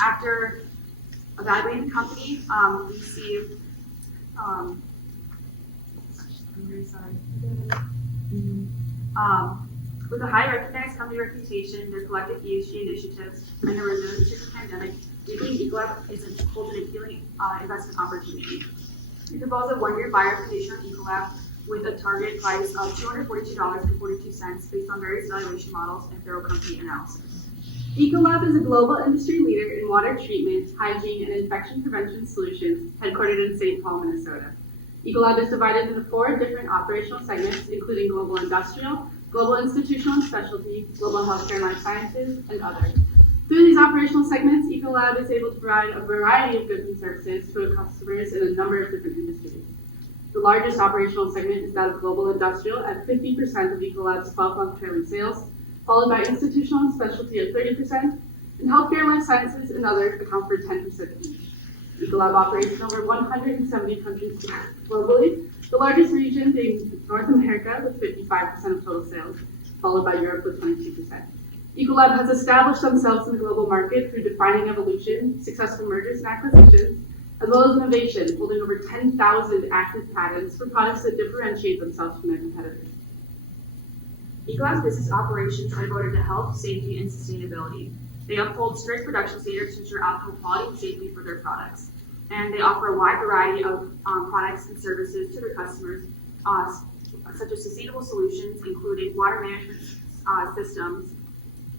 After evaluating the company, we see with a high recognized company reputation, their collective ESG initiatives, and their resilience to the pandemic, we believe Ecolab holds an appealing investment opportunity. We propose a one-year buyer position on Ecolab with a target price of $242.42 based on various valuation models and thorough company analysis. Ecolab is a global industry leader in water treatment, hygiene, and infection prevention solutions, headquartered in St. Paul, Minnesota. Ecolab is divided into 4 different operational segments, including global industrial, global institutional and specialty, global healthcare and life sciences, and other. Through these operational segments, Ecolab is able to provide a variety of goods and services to its customers in a number of different industries. The largest operational segment is that of global industrial at 50% of Ecolab's 12-month trailing sales, followed by institutional and specialty at 30%, and healthcare and life sciences and other account for 10% each. Ecolab operates in over 170 countries globally, the largest region being North America with 55% of total sales, followed by Europe with 22%. Ecolab has established themselves in the global market through defining evolution, successful mergers and acquisitions, as well as innovation, holding over 10,000 active patents for products that differentiate themselves from their competitors. Ecolab's business operations are devoted to health, safety, and sustainability. They uphold strict production standards to ensure optimal quality and safety for their products. And they offer a wide variety of products and services to their customers, such as sustainable solutions, including water management systems,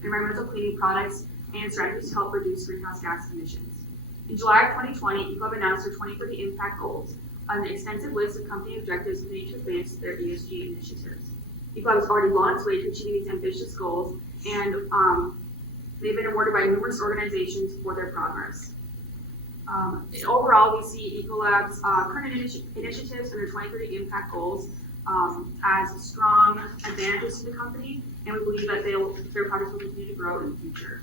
environmental cleaning products, and strategies to help reduce greenhouse gas emissions. In July of 2020, Ecolab announced their 2030 impact goals, an extensive list of company objectives needed to advance their ESG initiatives. Ecolab has already well on its way to achieving these ambitious goals, and they've been awarded by numerous organizations for their progress. Overall, we see Ecolab's current initiatives and their 2030 impact goals as strong advantages to the company, and we believe that their products will continue to grow in the future.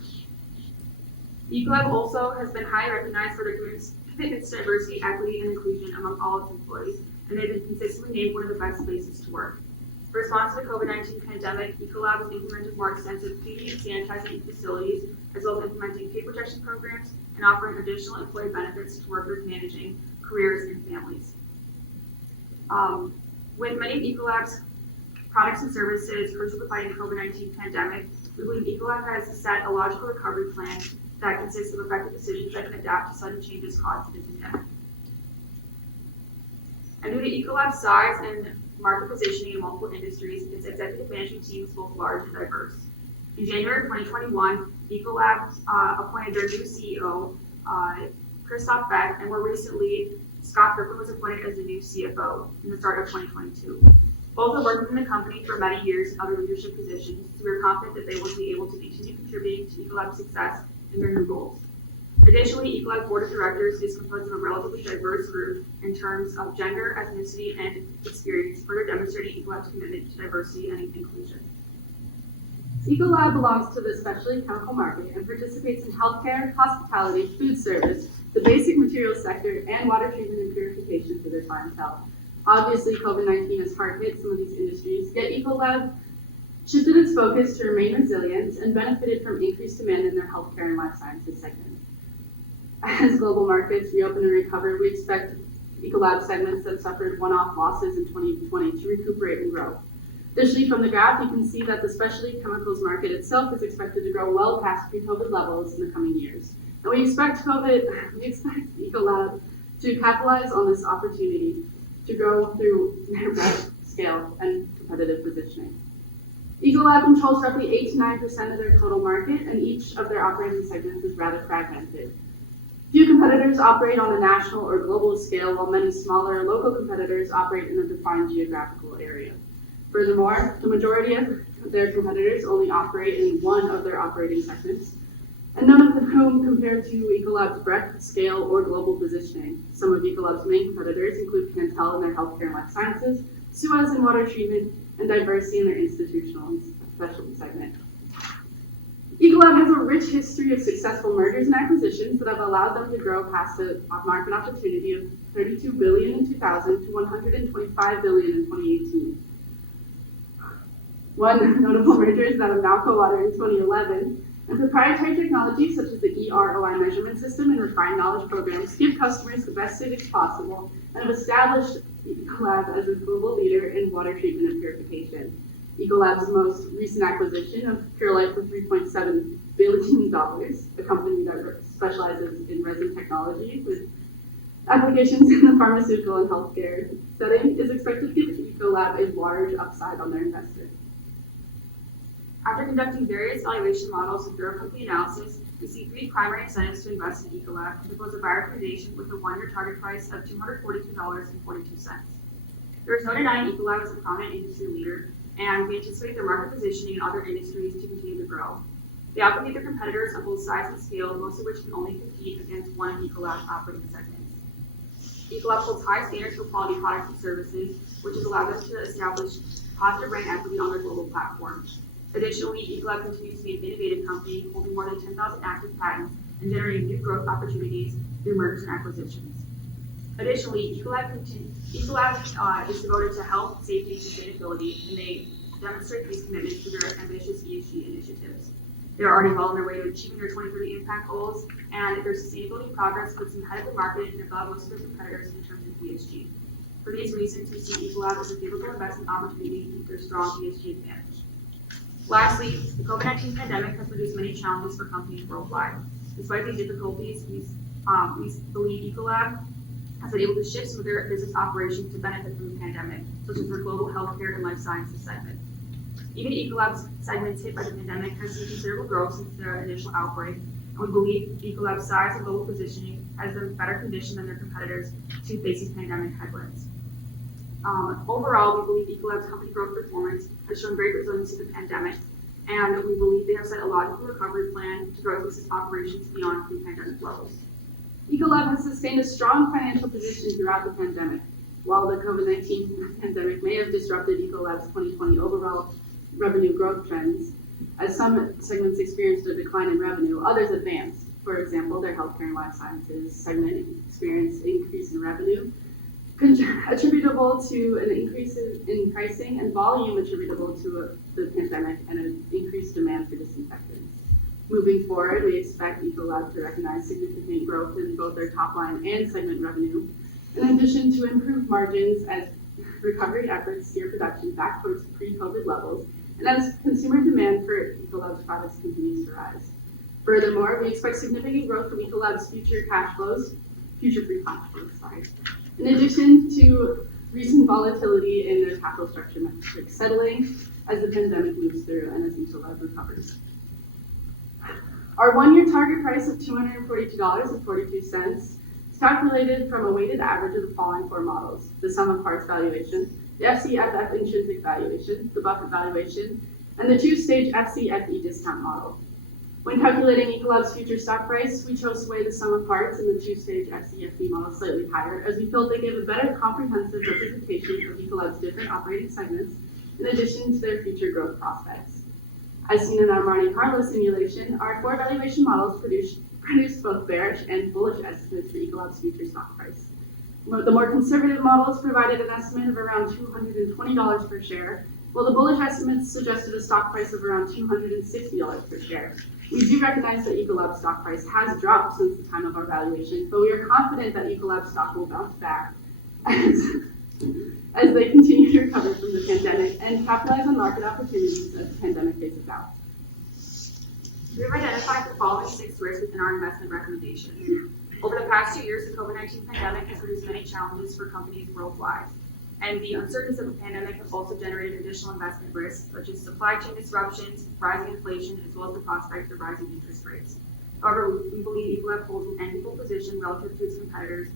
Ecolab also has been highly recognized for their commitments to diversity, equity, and inclusion among all its employees, and they've been consistently named one of the best places to work. In response to the COVID-19 pandemic, Ecolab has implemented more extensive cleaning and sanitizing facilities, as well as implementing pay protection programs and offering additional employee benefits to workers managing careers and families. With many of Ecolab's products and services crucial to fighting the COVID-19 pandemic, we believe Ecolab has set a logical recovery plan that consists of effective decisions that can adapt to sudden changes caused by the pandemic. And due to Ecolab's size and market positioning in multiple industries, its executive management team is both large and diverse. In January of 2021, Ecolab appointed their new CEO, Christoph Beck, and more recently, Scott Griffin was appointed as the new CFO in the start of 2022. Both have worked within the company for many years in other leadership positions, so we're confident that they will be able to continue contributing to Ecolab's success and their new goals. Additionally, Ecolab's board of directors is composed of a relatively diverse group in terms of gender, ethnicity, and experience, further demonstrating Ecolab's commitment to diversity and inclusion. Ecolab belongs to the specialty chemical market and participates in healthcare, hospitality, food service, the basic materials sector, and water treatment and purification for their clientele. Obviously, COVID-19 has hard hit some of these industries, yet Ecolab shifted its focus to remain resilient and benefited from increased demand in their healthcare and life sciences segment. As global markets reopen and recover, we expect Ecolab segments that suffered one-off losses in 2020 to recuperate and grow. Additionally, from the graph, you can see that the specialty chemicals market itself is expected to grow well past pre-COVID levels in the coming years. And we expect Ecolab to capitalize on this opportunity to grow through their scale and competitive positioning. Ecolab controls roughly 8 to 9% of their total market, and each of their operating segments is rather fragmented. Few competitors operate on a national or global scale, while many smaller local competitors operate in a defined geographical area. Furthermore, the majority of their competitors only operate in one of their operating segments, and none of whom compare to Ecolab's breadth, scale, or global positioning. Some of Ecolab's main competitors include Cantel in their healthcare and life sciences, Suez in water treatment, and Diversity in their institutional and specialty segment. Ecolab has a rich history of successful mergers and acquisitions that have allowed them to grow past a market opportunity of $32 billion in 2000 to $125 billion in 2018. One notable merger is that of Nalco Water in 2011, And proprietary technologies such as the eROI measurement system and refined knowledge programs give customers the best savings possible and have established Ecolab as a global leader in water treatment and purification. Ecolab's most recent acquisition of Purelife for $3.7 billion, a company that specializes in resin technology with applications in the pharmaceutical and healthcare setting, is expected to give Ecolab a large upside on their investment. After conducting various valuation models and thorough company analysis, we see three primary incentives to invest in Ecolab and propose a buy recommendation with a one-year target price of $242.42. There is no denying Ecolab is a prominent industry leader, and we anticipate their market positioning in other industries to continue to grow. They outcompete their competitors on both size and scale, most of which can only compete against one of Ecolab's operating segments. Ecolab holds high standards for quality products and services, which has allowed them to establish positive brand equity on their global platform. Additionally, Ecolab continues to be an innovative company, holding more than 10,000 active patents and generating new growth opportunities through mergers and acquisitions. Additionally, Ecolab is devoted to health, safety, and sustainability, and they demonstrate these commitments through their ambitious ESG initiatives. They are already well on their way to achieving their 2030 impact goals, and their sustainability progress puts them ahead of the market and above most of their competitors in terms of ESG. For these reasons, we see Ecolab as a favorable investment opportunity due to their strong ESG advantage. Lastly, the COVID-19 pandemic has produced many challenges for companies worldwide. Despite these difficulties, we believe Ecolab has been able to shift some of their business operations to benefit from the pandemic, such as their global healthcare and life sciences segment. Even Ecolab's segments hit by the pandemic has seen considerable growth since their initial outbreak, and we believe Ecolab's size and global positioning has them better conditioned than their competitors to face these pandemic headwinds. Overall, we believe Ecolab's company growth performance has shown great resilience to the pandemic, and we believe they have set a logical recovery plan to grow business operations beyond pre-pandemic levels. Ecolab has sustained a strong financial position throughout the pandemic. While the COVID-19 pandemic may have disrupted Ecolab's 2020 overall revenue growth trends, as some segments experienced a decline in revenue, others advanced. For example, their healthcare and life sciences segment experienced an increase in revenue, attributable to an increase in pricing, and volume attributable to the pandemic and an increased demand for disinfectants. Moving forward, we expect Ecolab to recognize significant growth in both their top line and segment revenue, in addition to improved margins as recovery efforts steer production back towards pre-COVID levels, and as consumer demand for Ecolab's products continues to rise. Furthermore, we expect significant growth from Ecolab's future free cash flows, in addition to recent volatility in their capital structure metrics settling as the pandemic moves through and as Ecolab recovers. Our one-year target price of $242.42 is calculated from a weighted average of the following four models: the sum of parts valuation, the FCFF intrinsic valuation, the Buffett valuation, and the two-stage FCFE discount model. When calculating Ecolab's future stock price, we chose to weigh the sum of parts in the two-stage FCFE model slightly higher, as we felt they gave a better comprehensive representation of Ecolab's different operating segments, in addition to their future growth prospects. As seen in our Monte Carlo simulation, our four valuation models produced both bearish and bullish estimates for Ecolab's future stock price. The more conservative models provided an estimate of around $220 per share, while the bullish estimates suggested a stock price of around $260 per share. We do recognize that Ecolab's stock price has dropped since the time of our valuation, but we are confident that Ecolab's stock will bounce back as they continue to recover from the pandemic and capitalize on market opportunities as the pandemic phases out. We have identified the following 6 risks within our investment recommendation. Over the past 2 years, the COVID-19 pandemic has produced many challenges for companies worldwide, and the uncertainties of the pandemic have also generated additional investment risks, such as supply chain disruptions, rising inflation, as well as the prospect of rising interest rates. However, we believe Ecolab holds an enviable position relative to its competitors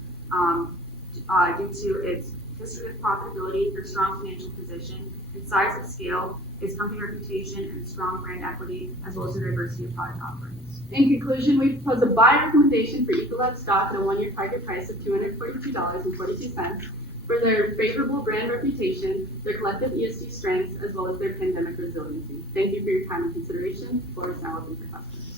due to its history of profitability, their strong financial position, its size and scale, its company reputation, and strong brand equity, as well as their diversity of product offerings. In conclusion, we propose a buy recommendation for Ecolab stock at a one-year target price of $242.42 for their favorable brand reputation, their collective ESG strengths, as well as their pandemic resiliency. Thank you for your time and consideration. The floor is now open for questions.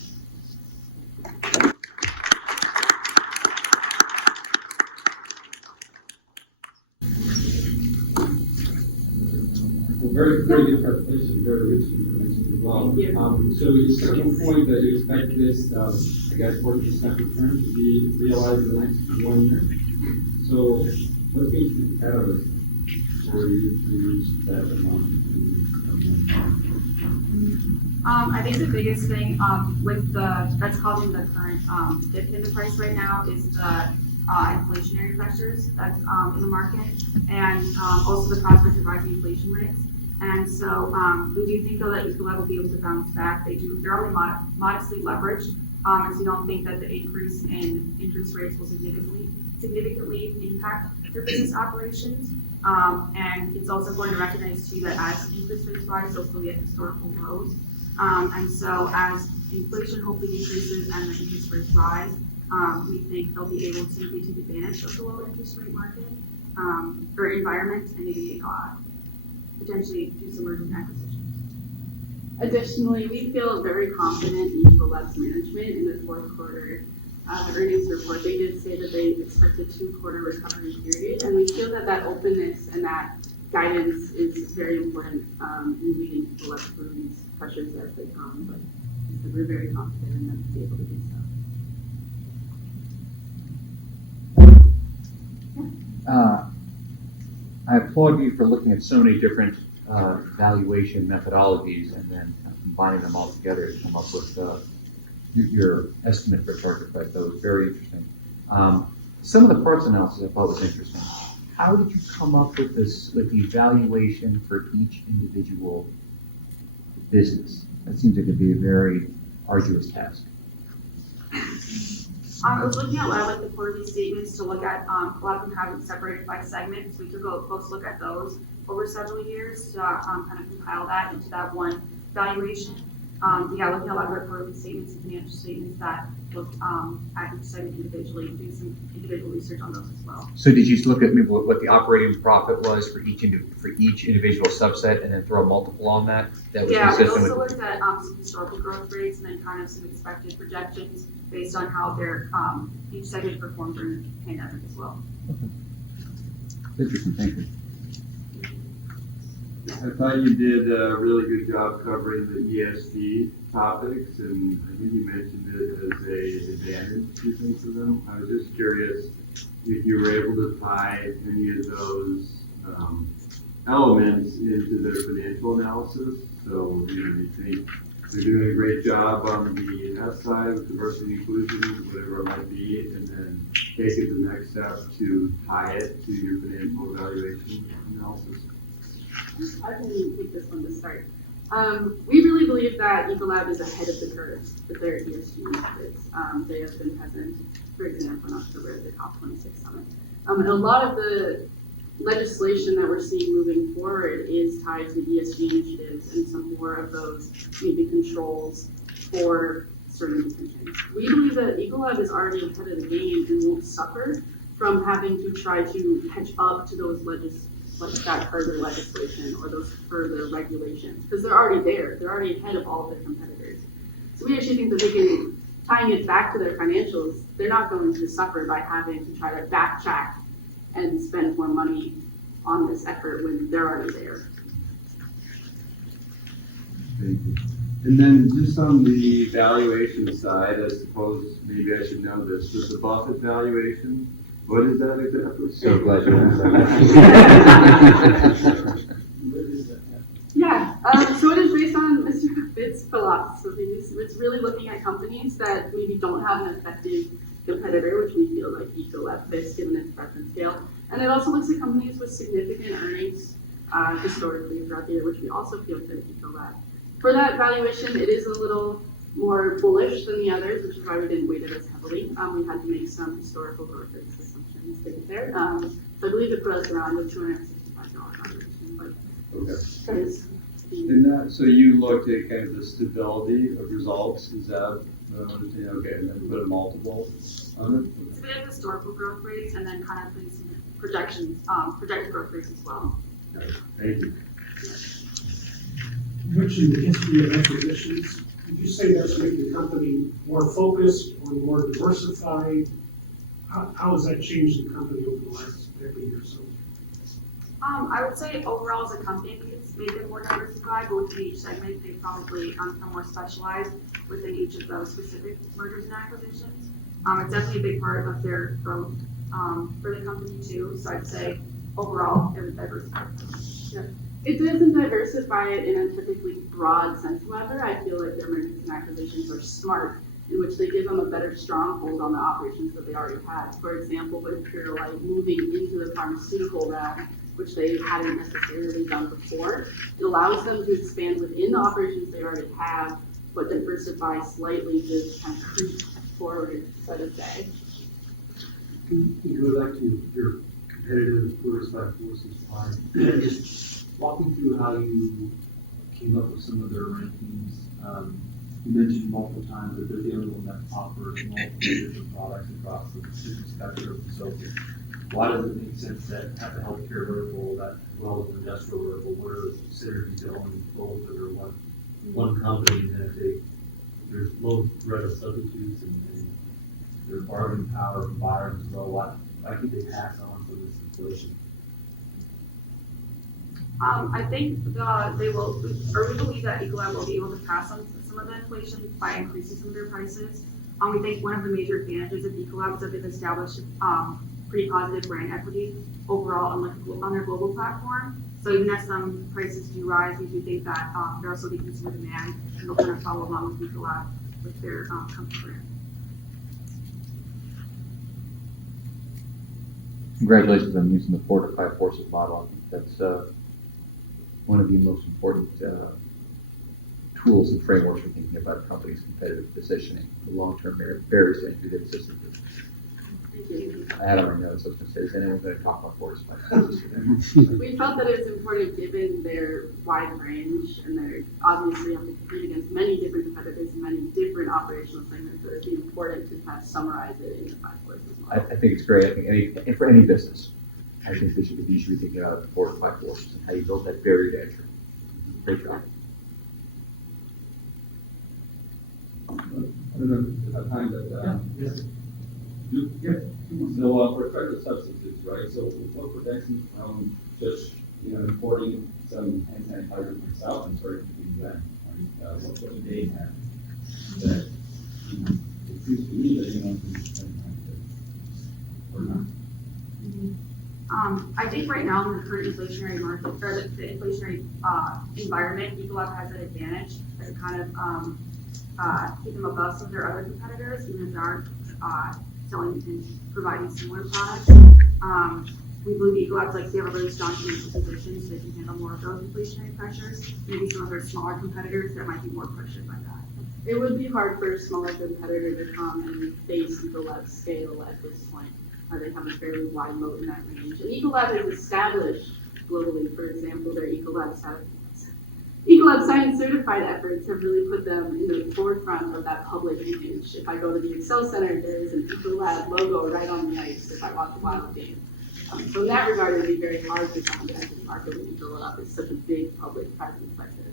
We're very very good presentation, very rich information as well. Thank you. So your second point that you expect this, I guess, 40% return to be realized in the next 1 year. So what needs to be catalyst for you to reach that amount? I think the biggest thing with that's causing the current dip in the price right now is the inflationary pressures that's in the market, and also the prospect of rising inflation rates. And so we do think though that Ecolab will be able to bounce back. They're only modestly leveraged, and so we don't think that the increase in interest rates will significantly impact their business operations. And it's also important to recognize too that as interest rates rise, they'll still be at historical lows. And so as inflation hopefully decreases and the interest rates rise, we think they'll be able to take advantage of the low interest rate market or environment and maybe potentially do some mergers and acquisitions. Additionally, we feel very confident in Ecolab's management in the fourth quarter earnings report. They did say that they expect a 2-quarter recovery period, and we feel that that openness and that guidance is very important in leading Ecolab through these pressures as they come. But we're very confident in them to be able to do so. I applaud you for looking at so many different valuation methodologies and then combining them all together to come up with your estimate for target price. That was very interesting. Some of the parts analysis I thought was interesting. How did you come up with with the evaluation for each individual business? That seems like it'd be a very arduous task. I was looking at a lot of the quarterly statements to look at, a lot of them have it separated by segment, so we took a close look at those over several years to kind of compile that into that one valuation. Looking at a lot of our quarterly statements and financial statements that looked at each segment individually, do some individual research on those as well. So did you just look at maybe what the operating profit was for each individual subset and then throw a multiple on that? That was Yeah, we consistent also with. looked at some historical growth rates and then kind of some expected projections based on how their each segment performed during the pandemic as well. Interesting, thank you. I thought you did a really good job covering the ESG topics, and I think you mentioned it as a advantage, you think, for them. I was just curious if you were able to tie any of those elements into their financial analysis. So, you think they're doing a great job on the S side with diversity and inclusion, whatever it might be, and then take it the next step to tie it to your financial evaluation analysis. I can take this one to start. We really believe that Ecolab is ahead of the curve with their ESG methods. They have been present, for example, in October at the COP26 summit. And a lot of the legislation that we're seeing moving forward is tied to ESG initiatives and some more of those maybe controls for certain intentions. We believe that Ecolab is already ahead of the game and won't suffer from having to try to catch up to those that further legislation or those further regulations, because they're already there. They're already ahead of all of their competitors. So we actually think that they can, tying it back to their financials, they're not going to suffer by having to try to backtrack and spend more money on this effort when they're already there. Thank you. And then just on the valuation side, I suppose maybe I should know this, but the Buffett valuation, what is that exactly? So glad you asked that. Yeah, so it is based on Mr. Buffett's philosophies. It's really looking at companies that maybe don't have an effective competitor, which we feel like Ecolab fits given its preference scale. And it also looks at companies with significant earnings historically throughout the year, which we also feel fit Ecolab. For that valuation, it is a little more bullish than the others, which is why we didn't weight it as heavily. We had to make some historical growth rate assumptions to get there. So I believe it put us around the $265 valuation, but that is And that, so you looked at kind of the stability of results, is that, okay, and then put a multiple on it? It's a bit of historical growth rates and then kind of putting some projections, projected growth rates as well. Okay, thank you. You mentioned the history of acquisitions. Would you say that's making the company more focused or more diversified? How has that changed the company over the last decade or so? I would say overall as a company, make them more diversified, but within each segment, they probably become more specialized within each of those specific mergers and acquisitions. It's definitely a big part of their growth for the company too. So I'd say overall, it was diversified. It doesn't diversify it in a typically broad sense, however. I feel like their mergers and acquisitions are smart, in which they give them a better stronghold on the operations that they already had. For example, with Imperial Light moving into the pharmaceutical realm, which they hadn't necessarily done before, it allows them to expand within the operations they already have, but diversify slightly to kind of creep forward, so to say. You go back to your competitive diversified forces slide. Just walk me through how you came up with some of their rankings. You mentioned multiple times that they're the only one that offers multiple different products across the different spectrum. So why does it make sense that at the healthcare vertical, that as well as the industrial vertical, what are the synergies to owning both that are one company, and then there's low threat of substitutes and their bargaining power from buyers as well, why could they pass on some of this inflation? I think they will, or we believe that Ecolab will be able to pass on some of the inflation by increasing some of their prices. We think one of the major advantages of Ecolab is that they've established pretty positive brand equity overall on their global platform. So even as some prices do rise, we do think that there will also be consumer demand, and they'll kind of follow along with Ecolab with their company brand. Congratulations on using the 4 to 5 forces model. I think that's one of the most important tools and frameworks for thinking about a company's competitive positioning. The long-term barriers to entry that exist. I had on my notes, I was going to say, is anyone going to talk about 4 to 5 forces today? We felt that it was important given their wide range, and they obviously have to compete against many different competitors in many different operational segments, so it'd be important to kind of summarize it in the 5 forces model. I think it's great. I think for any business, I think you should be thinking about 4 to 5 forces and how you build that barrier to entry. Great job. I don't know if I have time, but Yes. So for effective substances, right? So what protects me from just importing some hand sanitizer from South and starting to do that? Right? What do they have that it seems to me that or not? I think right now in the current inflationary market, or the inflationary environment, Ecolab has an advantage to kind of keep them above some of their other competitors, even if they aren't selling and providing similar products. We believe Ecolab's like they have a really strong financial position, so they can handle more of those inflationary pressures. Maybe some of their smaller competitors that might be more pressured by that. It would be hard for a smaller competitor to come and face Ecolab's scale at this point. They have a fairly wide moat in that range. And Ecolab is established globally. For example, their Ecolab Science Certified efforts have really put them in the forefront of that public image. If I go to the Excel Center, there is an Ecolab logo right on the ice if I watch a Wild game. So in that regard, it would be very hard to come into the market when Ecolab is such a big public presence like this.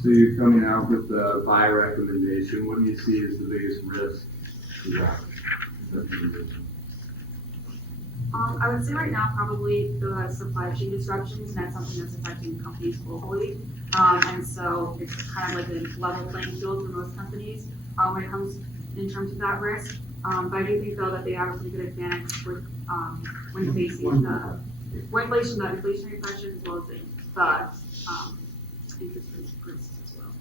So you're coming out with a buy recommendation. What do you see as the biggest risk to that recommendation? I would say right now probably the supply chain disruptions, and that's something that's affecting companies globally. And so it's kind of like a level playing field for most companies when it comes in terms of that risk. But I do think though that they have a pretty good advantage with when facing the inflationary pressures as well as the interest rate risks as well.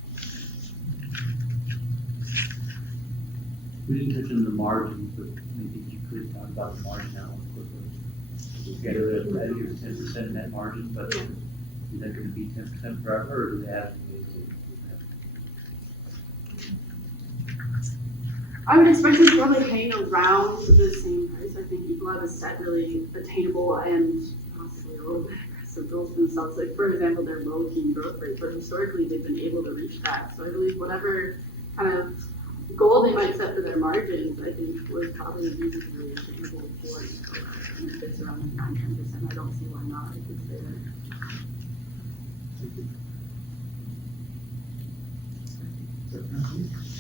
We didn't touch on the margins, but maybe you could talk about the margin outlook quickly. You got that year's 10% net margin, but is that going to be 10% forever, or do they have to wait till I would expect it to probably hang around the same price. I think Ecolab has set really attainable and possibly a little bit aggressive goals for themselves. Like, for example, their low teen growth rate, but historically they've been able to reach that. So I believe whatever kind of goal they might set for their margins, I think would probably be reasonably attainable for Ecolab. And if it's around like 9-10%, I don't see why not. It could stay there.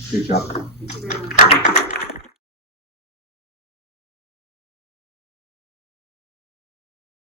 Good job. Thank you very much.